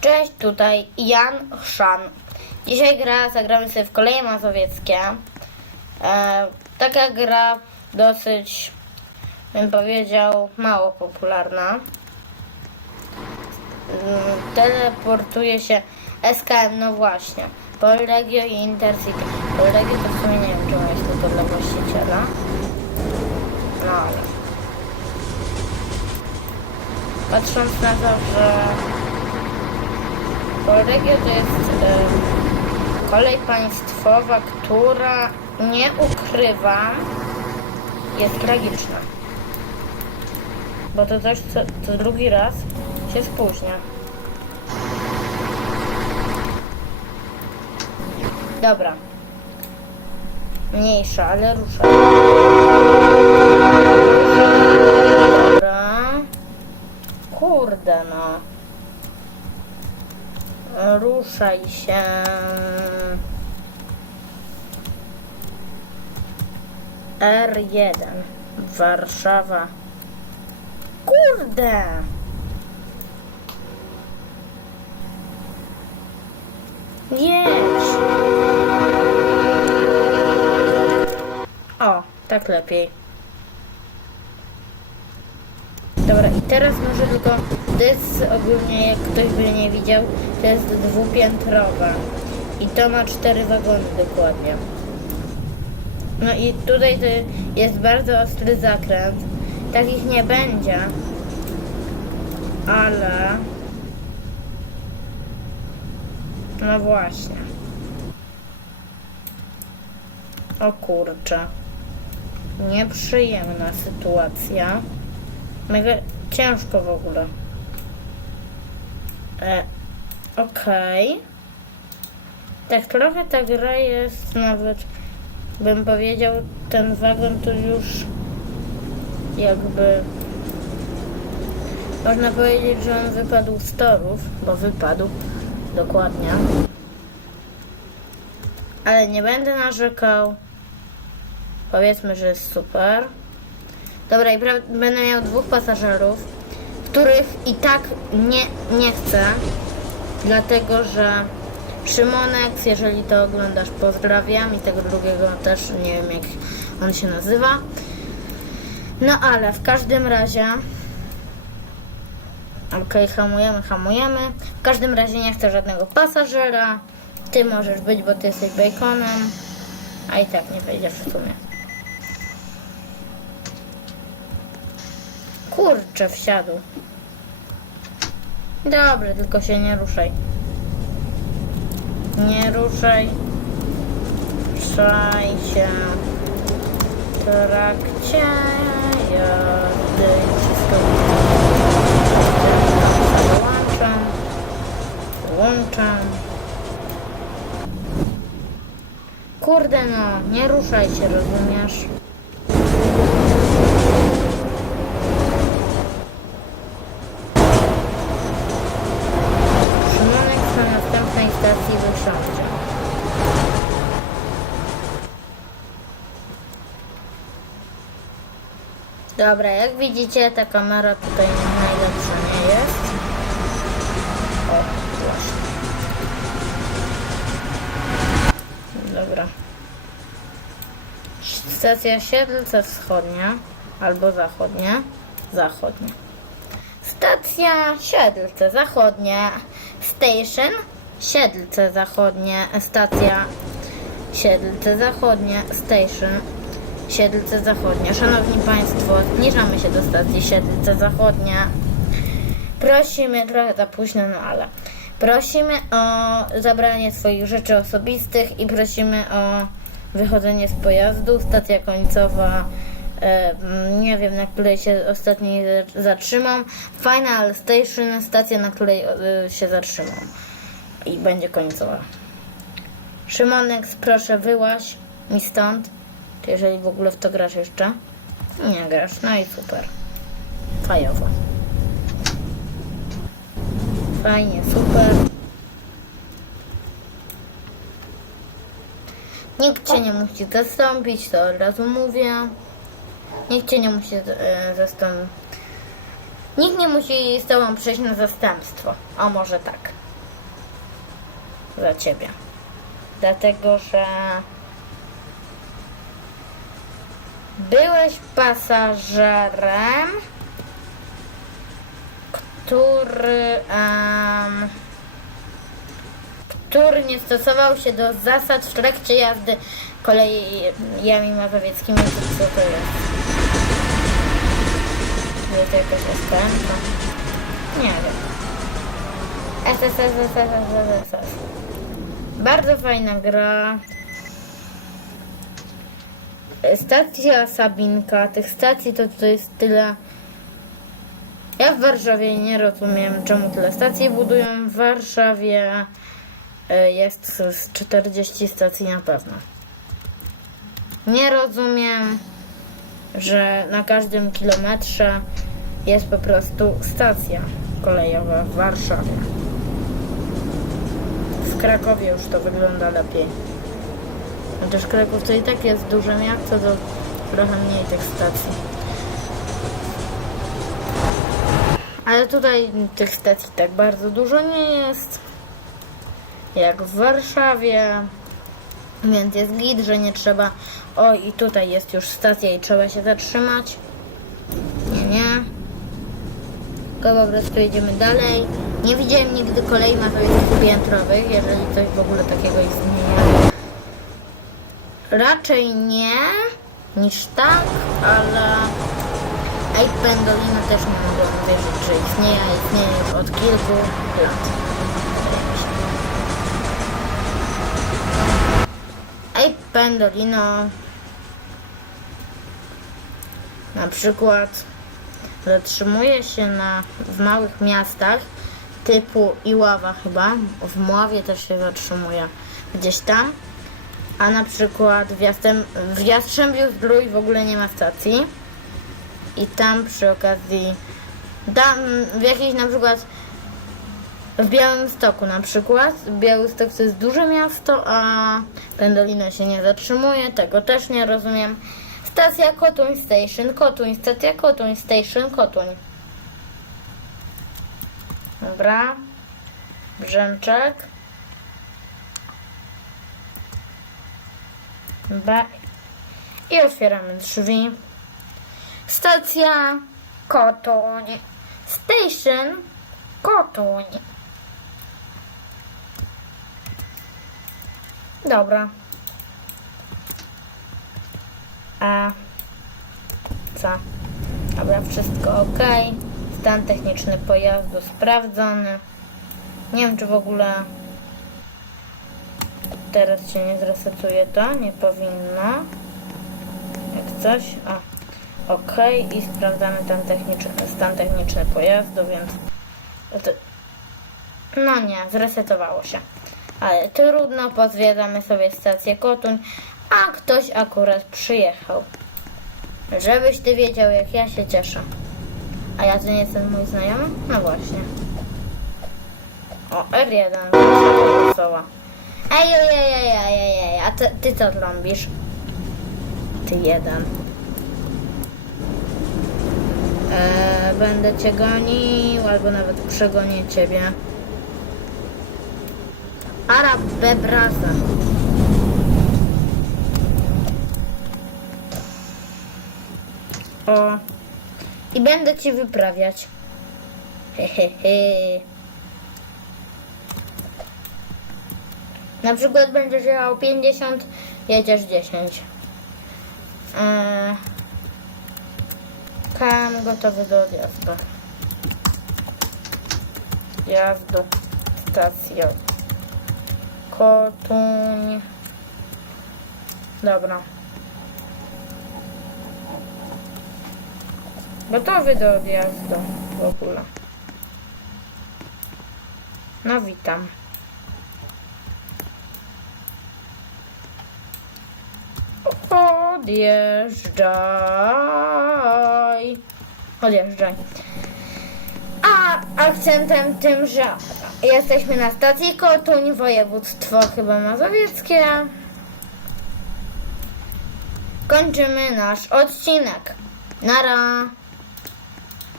Cześć, tutaj Jan Chrzan. Dzisiaj gra zagramy sobie w koleje mazowieckie. E, taka gra dosyć, bym powiedział, mało popularna. Mm, Teleportuje się SKM, no właśnie. Polregio i Intercity. Polregio to w sumie nie wiem, czy ma jest tylko dla właściciela. No ale... Patrząc na to, że Polregio to jest kolej państwowa, która nie ukrywam jest tragiczna. Bo to coś, co, co drugi raz się spóźnia. Dobra. Mniejsza, ale rusza. Dobra. Kurde no. Ruszaj się. R1 Warszawa. Kurde! Jedź! O, tak lepiej. Dobra, i teraz może tylko, jest ogólnie, jak ktoś by nie widział, to jest dwupiętrowa. I to ma cztery wagony dokładnie. No i tutaj to jest bardzo ostry zakręt. Takich nie będzie. Ale... No właśnie. O kurczę. Nieprzyjemna sytuacja. Mega ciężko w ogóle. E, Okej. Tak trochę ta gra jest nawet, bym powiedział, ten wagon tu już jakby można powiedzieć, że on wypadł z torów, bo wypadł dokładnie. Ale nie będę narzekał. Powiedzmy, że jest super. Dobra, i będę miał dwóch pasażerów, których i tak nie, nie chcę, dlatego że Szymonek, jeżeli to oglądasz, pozdrawiam i tego drugiego też nie wiem jak on się nazywa. No ale w każdym razie. Okej, hamujemy, hamujemy. W każdym razie nie chcę żadnego pasażera. Ty możesz być, bo ty jesteś baconem. A i tak nie wejdziesz w sumie. Kurczę, wsiadł. Dobra, tylko się nie ruszaj. Nie ruszaj. Ruszaj się. Trakcie jazdy. Wszystko Wyłączam. Wyłączam. Kurde no, nie ruszaj się, rozumiesz? Dobra, jak widzicie, ta kamera tutaj najlepsza nie jest. O, właśnie. Dobra. Stacja Siedlce Wschodnia albo Zachodnia. Zachodnia. Stacja Siedlce Zachodnie. Station Siedlce Zachodnie. Stacja Siedlce Zachodnie. Station Siedlce Zachodnie. Szanowni Państwo, zbliżamy się do stacji Siedlce Zachodnie. Prosimy, trochę za późno, no ale prosimy o zabranie swoich rzeczy osobistych i prosimy o wychodzenie z pojazdu. Stacja końcowa, e, mm, nie wiem na której się ostatniej za- zatrzymam. Final Station, stacja na której e, się zatrzymam. I będzie końcowa. Szymonek, proszę wyłaź mi stąd. Jeżeli w ogóle w to grasz jeszcze? Nie grasz, no i super. Fajowo. Fajnie, super. Nikt cię nie musi zastąpić, to od razu mówię. Nikt cię nie musi e, zastąpić. Nikt nie musi z tobą przejść na zastępstwo. O, może tak. za ciebie. Dlatego, że byłeś pasażerem, który, em, który nie stosował się do zasad w trakcie jazdy kolejami mazowieckimi. Co to jest? Jest to jakaś STM? Nie wiem. SSSSSSSS. Bardzo fajna gra. Stacja Sabinka. Tych stacji to, to jest tyle. Ja w Warszawie nie rozumiem, czemu tyle stacji budują. W Warszawie e, jest z 40 stacji na pewno. Nie rozumiem, że na każdym kilometrze jest po prostu stacja kolejowa w Warszawie. W Krakowie już to wygląda lepiej. Chociaż Kraków to i tak jest duże miasto, to trochę mniej tych stacji. Ale tutaj tych stacji tak bardzo dużo nie jest. Jak w Warszawie. Więc jest git, że nie trzeba. O, i tutaj jest już stacja i trzeba się zatrzymać. Nie, nie. Tylko po prostu jedziemy dalej. Nie widziałem nigdy kolei mazowieckich piętrowych, jeżeli coś w ogóle takiego istnieje. Raczej nie, niż tak, ale Ej, Pendolino też nie mogę uwierzyć, że istnieje, istnieje już od kilku lat. Ej, Pendolino na przykład zatrzymuje się na, w małych miastach typu Iława chyba, w Mławie też się zatrzymuje gdzieś tam, a na przykład w, Jastem, w Jastrzębiu Zdrój w ogóle nie ma stacji i tam przy okazji tam w jakiejś na przykład w Białymstoku na przykład Białystok to jest duże miasto, a Pendolino się nie zatrzymuje, tego też nie rozumiem. Stacja Kotuń Station, Kotuń, stacja Kotuń Station, Kotuń. Dobra. Brzęczek. I otwieramy drzwi. Stacja Kotuń. Station Kotuń. Dobra. A co? Dobra, wszystko ok. Stan techniczny pojazdu sprawdzony. Nie wiem, czy w ogóle teraz się nie zresetuje to. Nie powinno. Jak coś. O. Ok. I sprawdzamy ten techniczny, stan techniczny pojazdu, więc... No nie, zresetowało się. Ale trudno, pozwiedzamy sobie stację Kotuń, a ktoś akurat przyjechał. Żebyś ty wiedział, jak ja się cieszę. A ja to nie jestem mój znajomy? No właśnie. O, R1, wesoła. Ej, ej, ej, ej, ej, ej, ej, a ty, ty co trąbisz? Ty jeden. Eee, będę cię gonił, albo nawet przegonię ciebie. Arab Bebraza. O. I będę ci wyprawiać. Hehehe. Na przykład będziesz jechał 50, jedziesz 10. Eee. KM gotowy do odjazdu. Jazdu. Stacja. Kotuń. Dobra. Gotowy do odjazdu w ogóle. No witam. Odjeżdżaj. Odjeżdżaj. A akcentem tym, że jesteśmy na stacji Kotuń, województwo chyba mazowieckie. Kończymy nasz odcinek. Nara.